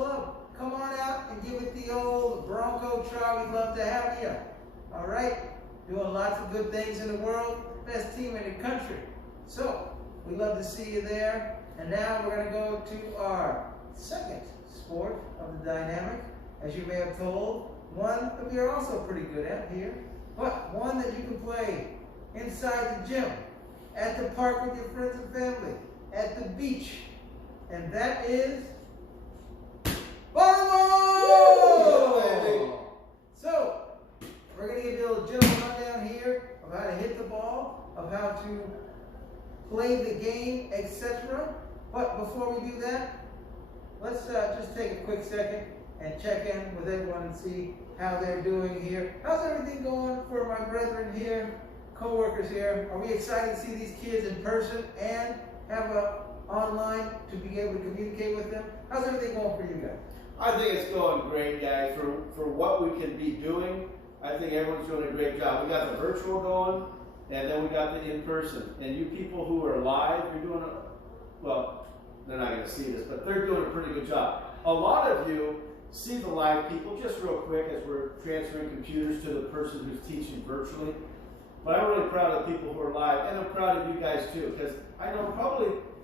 club. Come on out and give it the old Bronco try. We'd love to have you. All right? Doing lots of good things in the world. Best team in the country. So, we'd love to see you there. And now we're going to go to our second sport of the dynamic. As you may have told, one that we are also pretty good at here, but one that you can play inside the gym, at the park with your friends and family, at the beach, and that is volleyball! So, we're going to give you a little general rundown here of how to hit the ball, of how to play the game, etc. But before we do that, let's just take a quick second and check in with everyone and see how they're doing here. How's everything going for my brethren here, co-workers here? Are we excited to see these kids in person and have online to be able to communicate with them? How's everything going for you guys? I think it's going great, guys. For what we can be doing, I think everyone's doing a great job. We got the virtual going, and then we got the in-person. And you people who are live, you're doing well, they're not going to see this, but they're doing a pretty good job. A lot of you see the live people, just real quick, as we're transferring computers to the person who's teaching virtually. But I'm really proud of the people who are live, and I'm proud of you guys too, because I know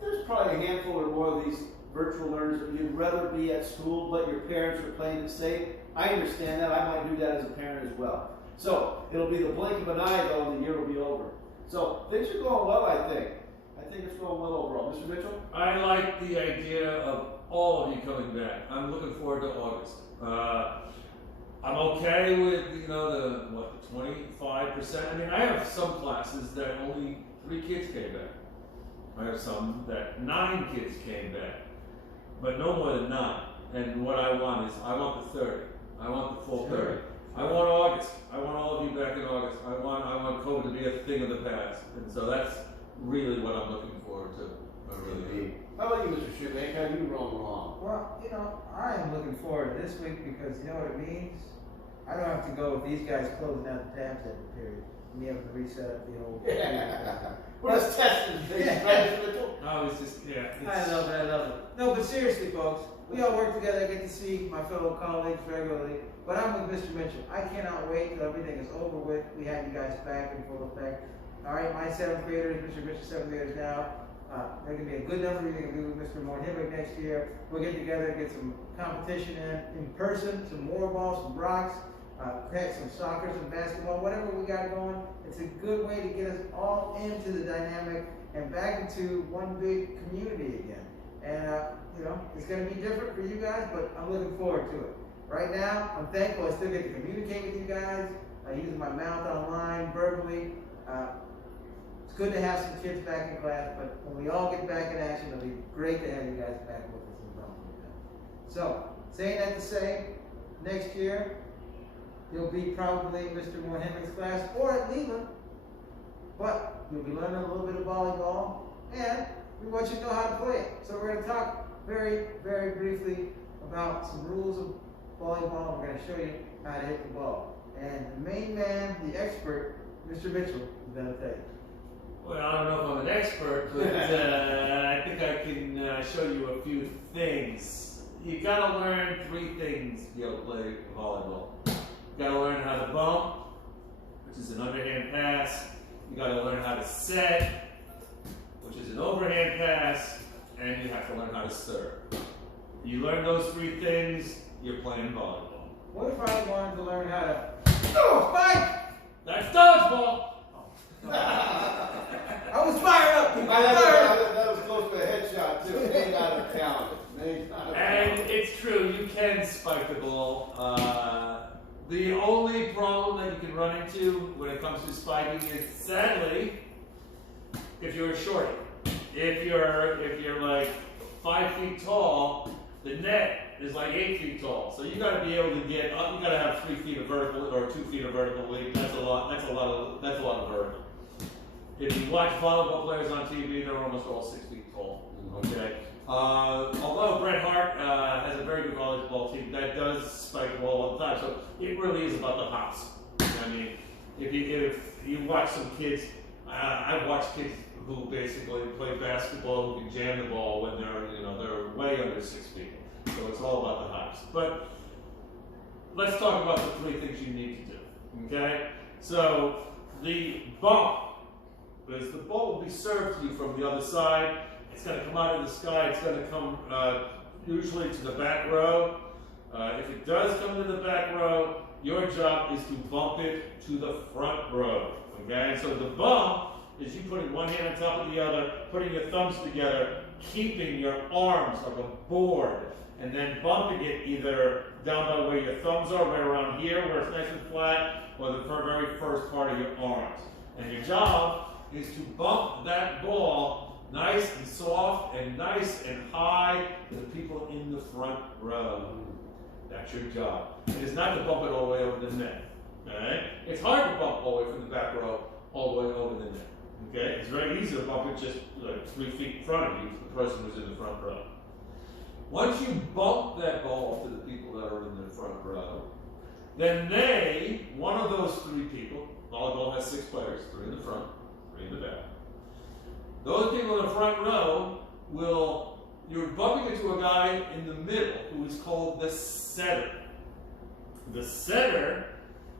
there's probably a handful or more of these virtual learners that you'd rather be at school, but your parents are playing it safe. I understand that. I might do that as a parent as well. So it'll be the blink of an eye, though, and the year will be over. So things are going well, I think. I think it's going well overall. Mr. Mitchell? I like the idea of all of you coming back. I'm looking forward to August. I'm okay with, the 25%. I mean, I have some classes that only 3 kids came back. I have some that 9 kids came back, but no more than 9. And what I want is, I want the 30. I want the full 30. I want August. I want all of you back in August. I want COVID to be a thing of the past. And so that's really what I'm looking forward to. I really do. How about you, Mr. Shoemaker? How you rolling along? Well, I am looking forward to this week because you know what it means? I don't have to go with these guys closing out the tabs every period. And you have to reset up the whole We're just testing things, right, Mr. Mitchell? No, it's just, yeah. I love it. No, but seriously, folks, we all work together. I get to see my fellow colleagues regularly. But I'm with Mr. Mitchell. I cannot wait till everything is over with. We have you guys back in full effect. All right, my 7th graders, Mr. Mitchell's 7th graders now. They're going to be a good number. They're going to be with Mr. Moore-Himmick next year. We'll get together and get some competition in person, some more balls, some rocks, heck, some soccer, some basketball, whatever we got going. It's a good way to get us all into the dynamic and back into one big community again. And, it's going to be different for you guys, but I'm looking forward to it. Right now, I'm thankful I still get to communicate with you guys, using my mouth online, verbally. It's good to have some kids back in class, but when we all get back in action, it'll be great to have you guys back with us in Belmont. So, saying that to say, next year, you'll be probably Mr. Moore-Himmick's class or at Leland, but you'll be learning a little bit of volleyball, and we want you to know how to play it. So we're going to talk very, very briefly about some rules of volleyball, and we're going to show you how to hit the ball. And the main man, the expert, Mr. Mitchell, is going to tell you. Well, I don't know if I'm an expert, but I think I can show you a few things. You gotta learn 3 things to be able to play volleyball. You gotta learn how to bump, which is an underhand pass. You gotta learn how to set, which is an overhand pass, and you have to learn how to serve. You learn those 3 things, you're playing volleyball. What if I wanted to learn how to fight? That's dodgeball! I was fired up. That was close to a headshot, too. May not have counted. And it's true, you can spike the ball. The only problem that you can run into when it comes to spiking is, sadly, if you're a shorty. If you're like 5 feet tall, the net is like 8 feet tall. So you got to be able to get up. You got to have 3 feet of vertical or 2 feet of vertical leap. That's a lot of vertical. If you watch volleyball players on TV, they're almost all 6 feet tall. Okay. Although Bret Hart has a very good volleyball team that does spike the ball all the time, so it really is about the hops. I mean, if you watch some kids, I've watched kids who basically play basketball who can jam the ball when they're way under 6 feet. so it's all about the highs. But let's talk about the 3 things you need to do, okay? So the bump, because the ball will be served to you from the other side. It's going to come out of the sky. It's going to come usually to the back row. If it does come to the back row, your job is to bump it to the front row, okay? So the bump is you putting one hand on top of the other, putting your thumbs together, keeping your arms like a board, and then bumping it either down by where your thumbs are, right around here where it's nice and flat, or the very first part of your arms. And your job is to bump that ball nice and soft and nice and high to the people in the front row. That's your job. It is not to bump it all the way over the net. Alright? It's hard to bump all the way from the back row all the way over the net. Okay? It's very easy to bump it just like 3 feet in front of you, the person who's in the front row. Once you bump that ball to the people that are in the front row, then one of those 3 people, volleyball has 6 players, 3 in the front, 3 in the back. Those people in the front row you're bumping into a guy in the middle who is called the setter. The setter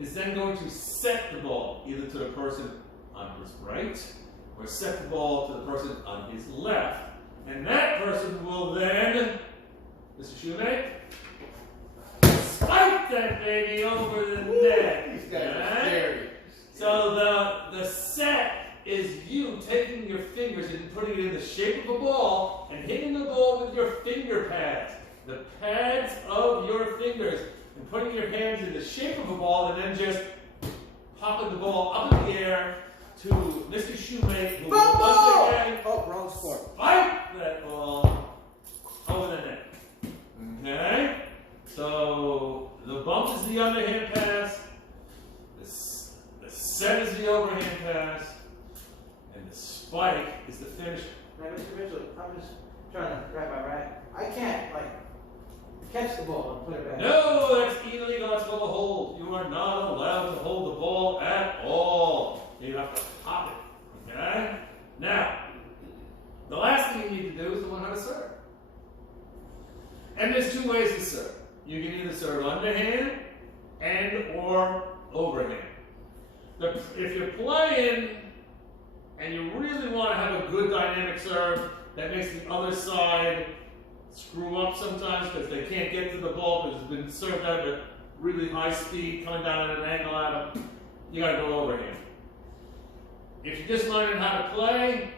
is then going to set the ball either to the person on his right or set the ball to the person on his left. And that person will then, Mr. Shoemake, spike that baby over the net. These guys are scary. So the set is you taking your fingers and putting it in the shape of a ball and hitting the ball with your finger pads. The pads of your fingers. And putting your hands in the shape of a ball and then just popping the ball up in the air to Mr. Shoemake, who will once again wrong sport. spike that ball over the net. Okay? So the bump is the underhand pass, the set is the overhand pass, and the spike is the finisher. Now, Mr. Mitchell, I'm just trying to wrap my right. I can't, catch the ball and put it back. No, that's illegal. That's called a hold. You are not allowed to hold the ball at all. You have to pop it. Okay? Now, the last thing you need to do is to learn how to serve. And there's 2 ways to serve. You can either serve underhand and or overhand. If you're playing and you really want to have a good dynamic serve that makes the other side screw up sometimes because they can't get to the ball because it's been served out at really high speed, coming down at an angle at them, you got to go overhand. If you're just learning how to play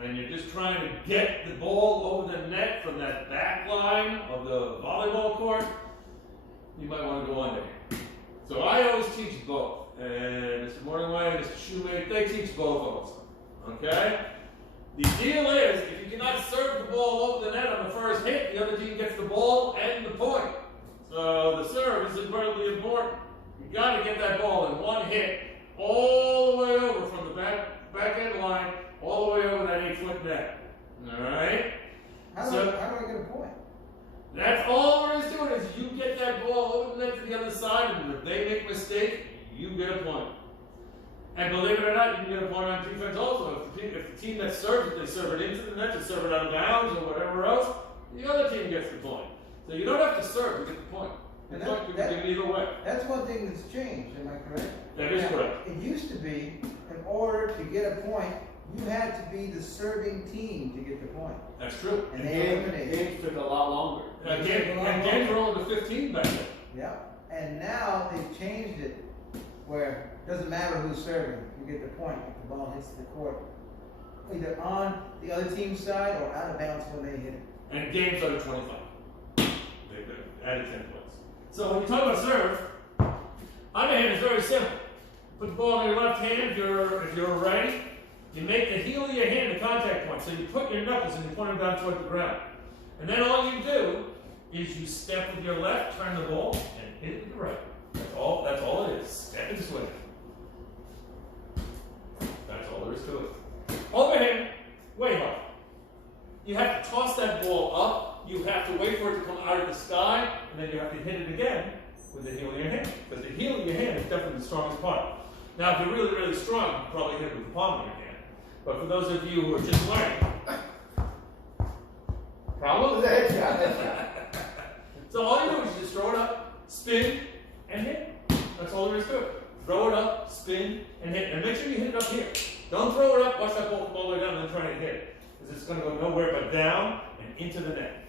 and you're just trying to get the ball over the net from that back line of the volleyball court, you might want to go underhand. So I always teach both. And Mr. Morningway and Mr. Shoemake, they teach both of us. Okay? The deal is, if you cannot serve the ball over the net on the first hit, the other team gets the ball and the point. So the serve is incredibly important. You got to get that ball in one hit all the way over from the back end line, all the way over that 8-foot net. All right? How do I get a point? That's all there is to it. Is you get that ball over the net to the other side, and if they make a mistake, you get a point. And believe it or not, you can get a point on defense also. If the team that serves it, they serve it into the net, they serve it out of bounds or whatever else, the other team gets the point. So you don't have to serve to get the point. The point can be given either way. That's one thing that's changed, am I correct? That is correct. It used to be, in order to get a point, you had to be the serving team to get the point. That's true. And they eliminated. Games took a lot longer. And games were only to 15 back then. Yeah. And now they've changed it where it doesn't matter who's serving, you get the point if the ball hits the court. Either on the other team's side or out of bounds when they hit it. And games under 25. They've added 10 points. So when you talk about serve, underhand is very simple. Put the ball in your left hand if you're righty. You make the heel of your hand the contact point. So you put your knuckles and you point them down toward the ground. And then all you do is you step with your left, turn the ball, and hit it with the right. That's all it is. Step and swing. That's all there is to it. Overhand, way hard. You have to toss that ball up. You have to wait for it to come out of the sky, and then you have to hit it again with the heel of your hand. Because the heel of your hand is definitely the strongest part. Now, if you're really, really strong, you can probably hit it with the palm of your hand. But for those of you who are just learning, problem? That's So all you do is you just throw it up, spin, and hit. That's all there is to it. Throw it up, spin, and hit. And make sure you hit it up here. Don't throw it up, watch that ball come all the way down, and then try to hit it. Because it's going to go nowhere but down and into the net.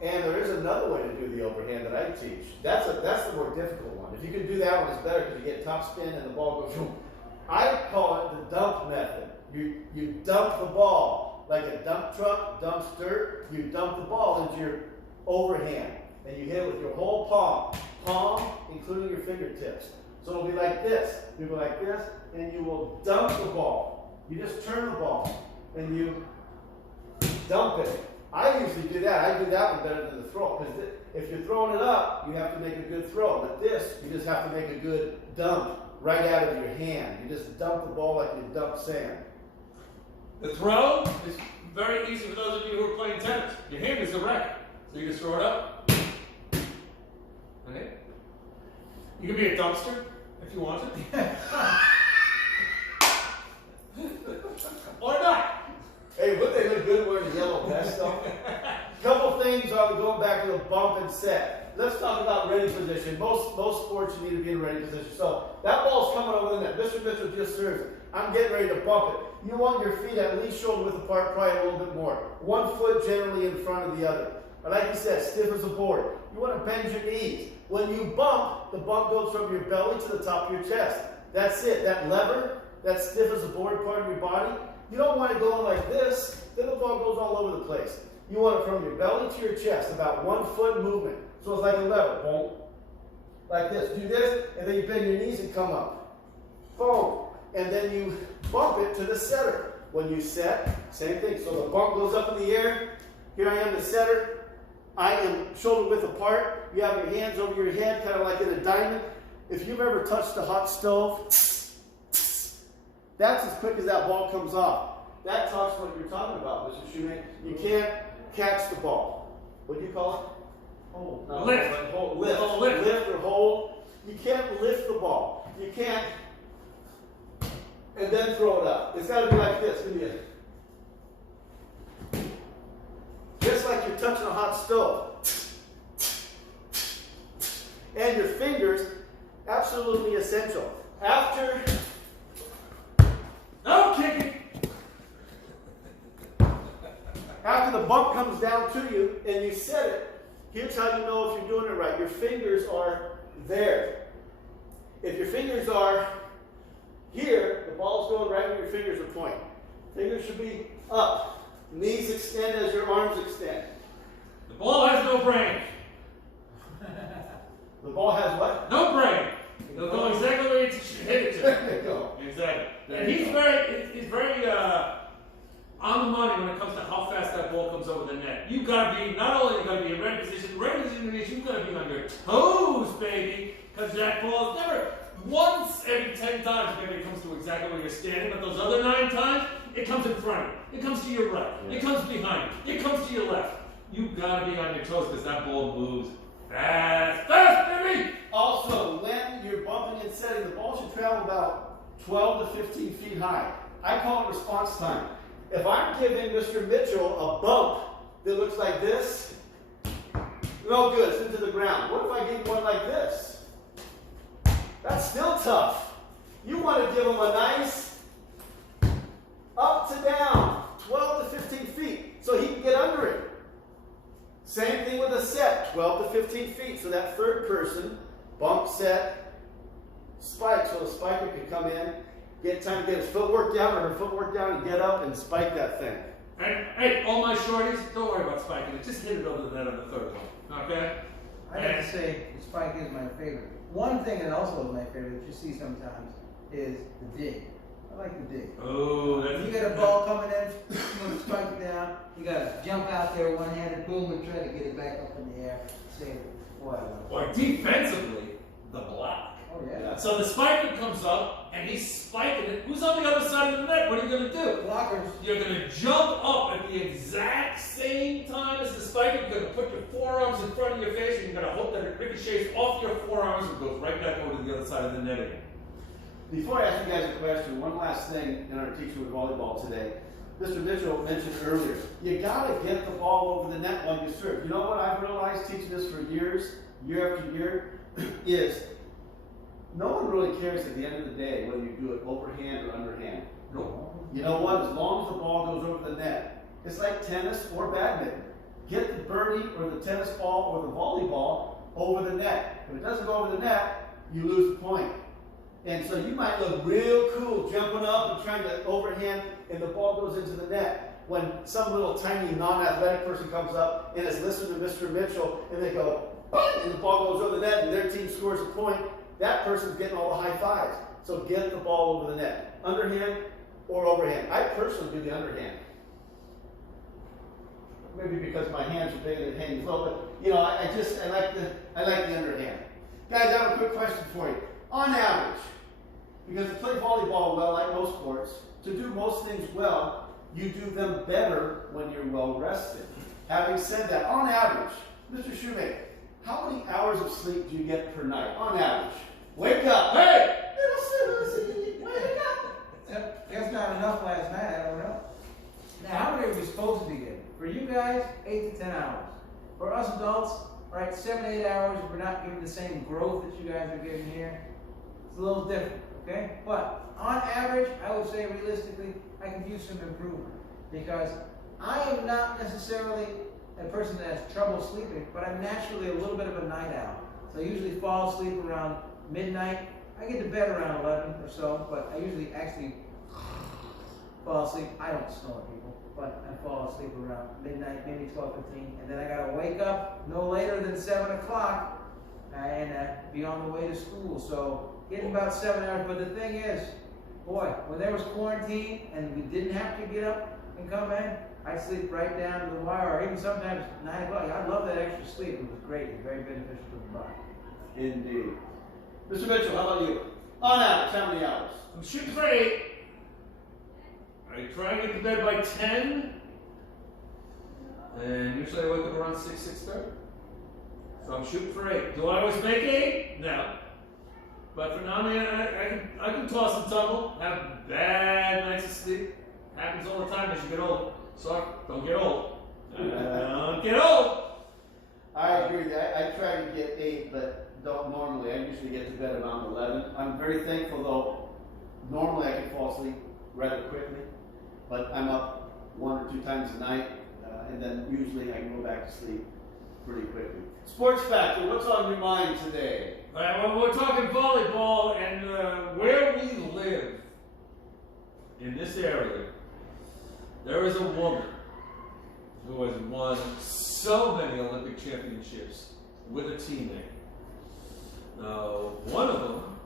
And there is another way to do the overhand that I teach. That's the more difficult one. If you can do that one, it's better because you get top spin and the ball goes boom. I call it the dump method. You dump the ball like a dump truck dumps dirt. You dump the ball into your overhand, and you hit it with your whole palm, including your fingertips. So it'll be like this. You go like this, and you will dump the ball. You just turn the ball, and you dump it. I usually do that. I do that one better than the throw, because if you're throwing it up, you have to make a good throw. But this, you just have to make a good dump right out of your hand. You just dump the ball like you dump sand. The throw is very easy for those of you who are playing tennis. Your hand is erect, so you just throw it up. Okay. You can be a dumpster if you want it. Or not. Hey, wouldn't they look good wearing the yellow vest though? Couple things on going back to the bump and set. Let's talk about ready position. Most sports you need to be in ready position. So that ball's coming over the net. Mr. Mitchell just serves it. I'm getting ready to bump it. You want your feet at least shoulder width apart, probably a little bit more. 1 foot generally in front of the other. Or like you said, stiff as a board. You want to bend your knees. When you bump, the bump goes from your belly to the top of your chest. That's it. That lever, that stiff as a board part of your body, you don't want it going like this, then the ball goes all over the place. You want it from your belly to your chest, about 1 foot movement. So it's like a lever, boom. Like this. Do this, and then you bend your knees and come up. Boom. And then you bump it to the setter. When you set, same thing. So the bump goes up in the air. Here I am, the setter. I am shoulder width apart. You have your hands over your head, kind of like in a diamond. If you've ever touched a hot stove, that's as quick as that ball comes off. That talks what you're talking about, Mr. Shoemake. You can't catch the ball. What do you call it? Hold. No, Lift. Hold. Lift. Lift. Lift or hold. You can't lift the ball. You can't and then throw it up. It's got to be like this. Give me a. Just like you're touching a hot stove. And your fingers, absolutely essential. After. No kicking. After the bump comes down to you and you set it, here's how you know if you're doing it right. Your fingers are there. If your fingers are here, the ball's going right where your fingers are pointing. Fingers should be up. Knees extend as your arms extend. The ball has no brain. The ball has what? No brain. It'll go exactly where you hit it to. There you go. Exactly. There And you he's go. very on the money when it comes to how fast that ball comes over the net. You've got to be, not only you got to be in ready position means you've got to be on your toes, baby, because that ball is never, once every 10 times maybe it comes to exactly where you're standing, but those other 9 times, it comes in front of you, it comes to your right, it comes behind you, it comes to your left. You've got to be on your toes because that ball moves fast, baby! Also, when you're bumping and setting, the ball should travel about 12 to 15 feet high. I call it response time. If I'm giving Mr. Mitchell a bump that looks like this, no good, it's into the ground. What if I give one like this? That's still tough. You want to give him a nice up to down, 12 to 15 feet, so he can get under it. Same thing with a set, 12 to 15 feet, so that third person, bump, set, spike, so the spiker can come in, get time to get his footwork down or her footwork down and get up and spike that thing. And hey, all my shorties, don't worry about spiking it. Just hit it over the net on the third one. Okay? I have to say, the spike is my favorite. One thing that also is my favorite that you see sometimes is the dig. I like the dig. Oh, that's You get a ball coming in, you want to spike it down, you got to jump out there one-handed, boom, and try to get it back up in the air. Save it. Boy, I love it. Or defensively, the block. Oh, yeah. So the spiker comes up and he's spiking it. Who's on the other side of the net? What are you going to do? Blockers. You're going to jump up at the exact same time as the spiker. You're going to put your forearms in front of your face and you're going to hope that it ricochets off your forearms and goes right back over to the other side of the net again. Before I ask you guys a question, one last thing in our teaching with volleyball today. Mr. Mitchell mentioned earlier, you gotta get the ball over the net while you serve. You know what I've realized teaching this for years, year after year, is no one really cares at the end of the day whether you do it overhand or underhand. No. You know what? As long as the ball goes over the net, it's like tennis or badminton. Get the birdie or the tennis ball or the volleyball over the net. If it doesn't go over the net, you lose the point. And so you might look real cool jumping up and trying to overhand and the ball goes into the net. When some little tiny non-athletic person comes up and is listening to Mr. Mitchell and they go, bang, and the ball goes over the net and their team scores a point, that person's getting all the high fives. So get the ball over the net. Underhand or overhand. I personally do the underhand. Maybe because my hands are big and it hangs low, but you know, I like the underhand. Guys, I have a quick question for you. On average, because to play volleyball well, like most sports, to do most things well, you do them better when you're well rested. Having said that, on average, Mr. Shoemaker, how many hours of sleep do you get per night? On average. Wake up. Hey! Wake up! That's not enough last night, I don't know. Now, how many are we supposed to be getting? For you guys, 8 to 10 hours. For us adults, right, 7 to 8 hours, we're not getting the same growth that you guys are getting here. It's a little different, okay? But on average, I would say realistically, I can use some improvement. Because I am not necessarily a person that has trouble sleeping, but I'm naturally a little bit of a night owl. So I usually fall asleep around midnight. I get to bed around 11 or so, but I usually actually fall asleep. I don't snore, people, but I fall asleep around midnight, maybe 12:15, and then I gotta wake up no later than 7 o'clock and be on the way to school. So getting about 7 hours. But the thing is, boy, when there was quarantine and we didn't have to get up and come in, I sleep right down to the wire, or even sometimes 9 o'clock. I love that extra sleep. It was great. It's very beneficial to the body. Indeed. Mr. Mitchell, how about you? On average, how many hours? I'm shooting for 8. I try and get to bed by 10. And usually I wake up around 6, 6:30. So I'm shooting for 8. Do I always make 8? No. But for now, man, I can toss and tumble, have bad nights of sleep. Happens all the time as you get older. Sorry, don't get old. Don't get old. I agree. I try to get 8, but don't normally. I usually get to bed around 11. I'm very thankful, though. Normally I can fall asleep rather quickly, but I'm up 1 or 2 times a night, and then usually I can go back to sleep pretty quickly. Sports Factor, what's on your mind today? All right, well, we're talking volleyball, and where we live in this area, there is a woman who has won so many Olympic championships with a teammate. Now, one of them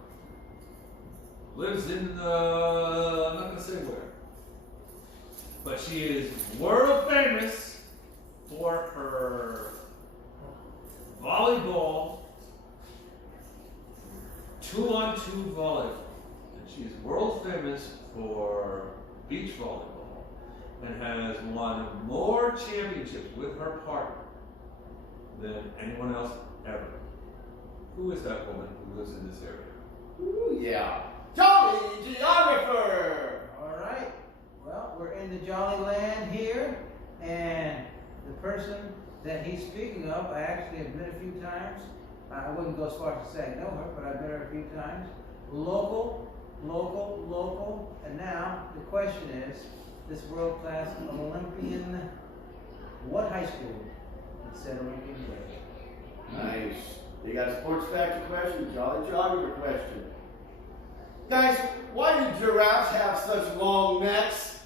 lives in, I'm not going to say where, but she is world famous for her volleyball, 2-on-2 volleyball. And she is world famous for beach volleyball and has won more championships with her partner than anyone else ever. Who is that woman who lives in this area? Ooh, yeah. Jolly Geographer! All right. Well, we're in the Jolly Land here, and the person that he's speaking of, I actually have met a few times. I wouldn't go as far as to say I know her, but I've met her a few times. Local, and now the question is, this world-class Olympian, what high school did said Olympian go? Nice. You got a sports factor question, Jolly Geographer question. Guys, why do giraffes have such long necks?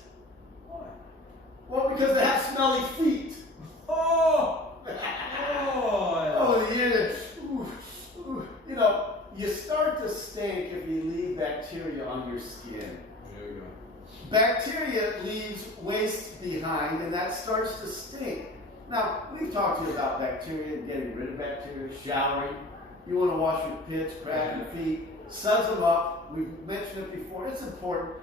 Why? Well, because they have smelly feet. Oh! Oh, the ear. You know, you start to stink if you leave bacteria on your skin. There you go. Bacteria leaves waste behind, and that starts to stink. Now, we've talked to you about bacteria and getting rid of bacteria, showering. You want to wash your pits, crack your feet, suds them up. We've mentioned it before. It's important.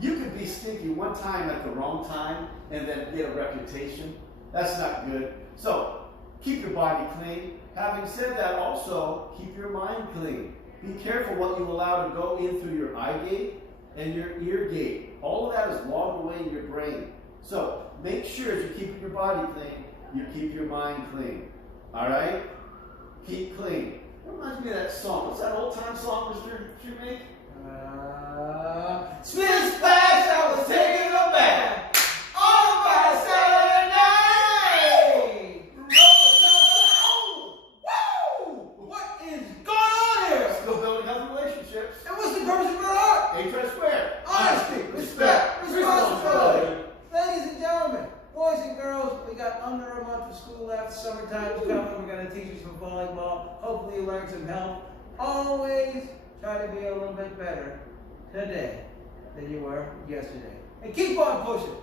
You could be stinky one time at the wrong time and then get a reputation. That's not good. So, keep your body clean. Having said that, also, keep your mind clean. Be careful what you allow to go in through your eye gate and your ear gate. All of that is logged away in your brain. So make sure as you keep your body clean, you keep your mind clean. All right? Keep clean. It reminds me of that song. What's that old-time song, Mr. Shoemake? Smith's Flash, I was taking a bath on my Saturday night. Woo! What is going on here? Still building healthy relationships. And what's the purpose of it all? A squared. Honesty, respect, responsibility. Ladies and gentlemen, boys and girls, we got under a month of school left. Summertime is coming. We're going to teach you some volleyball. Hopefully you learn some help. Always try to be a little bit better today than you were yesterday. And keep on pushing.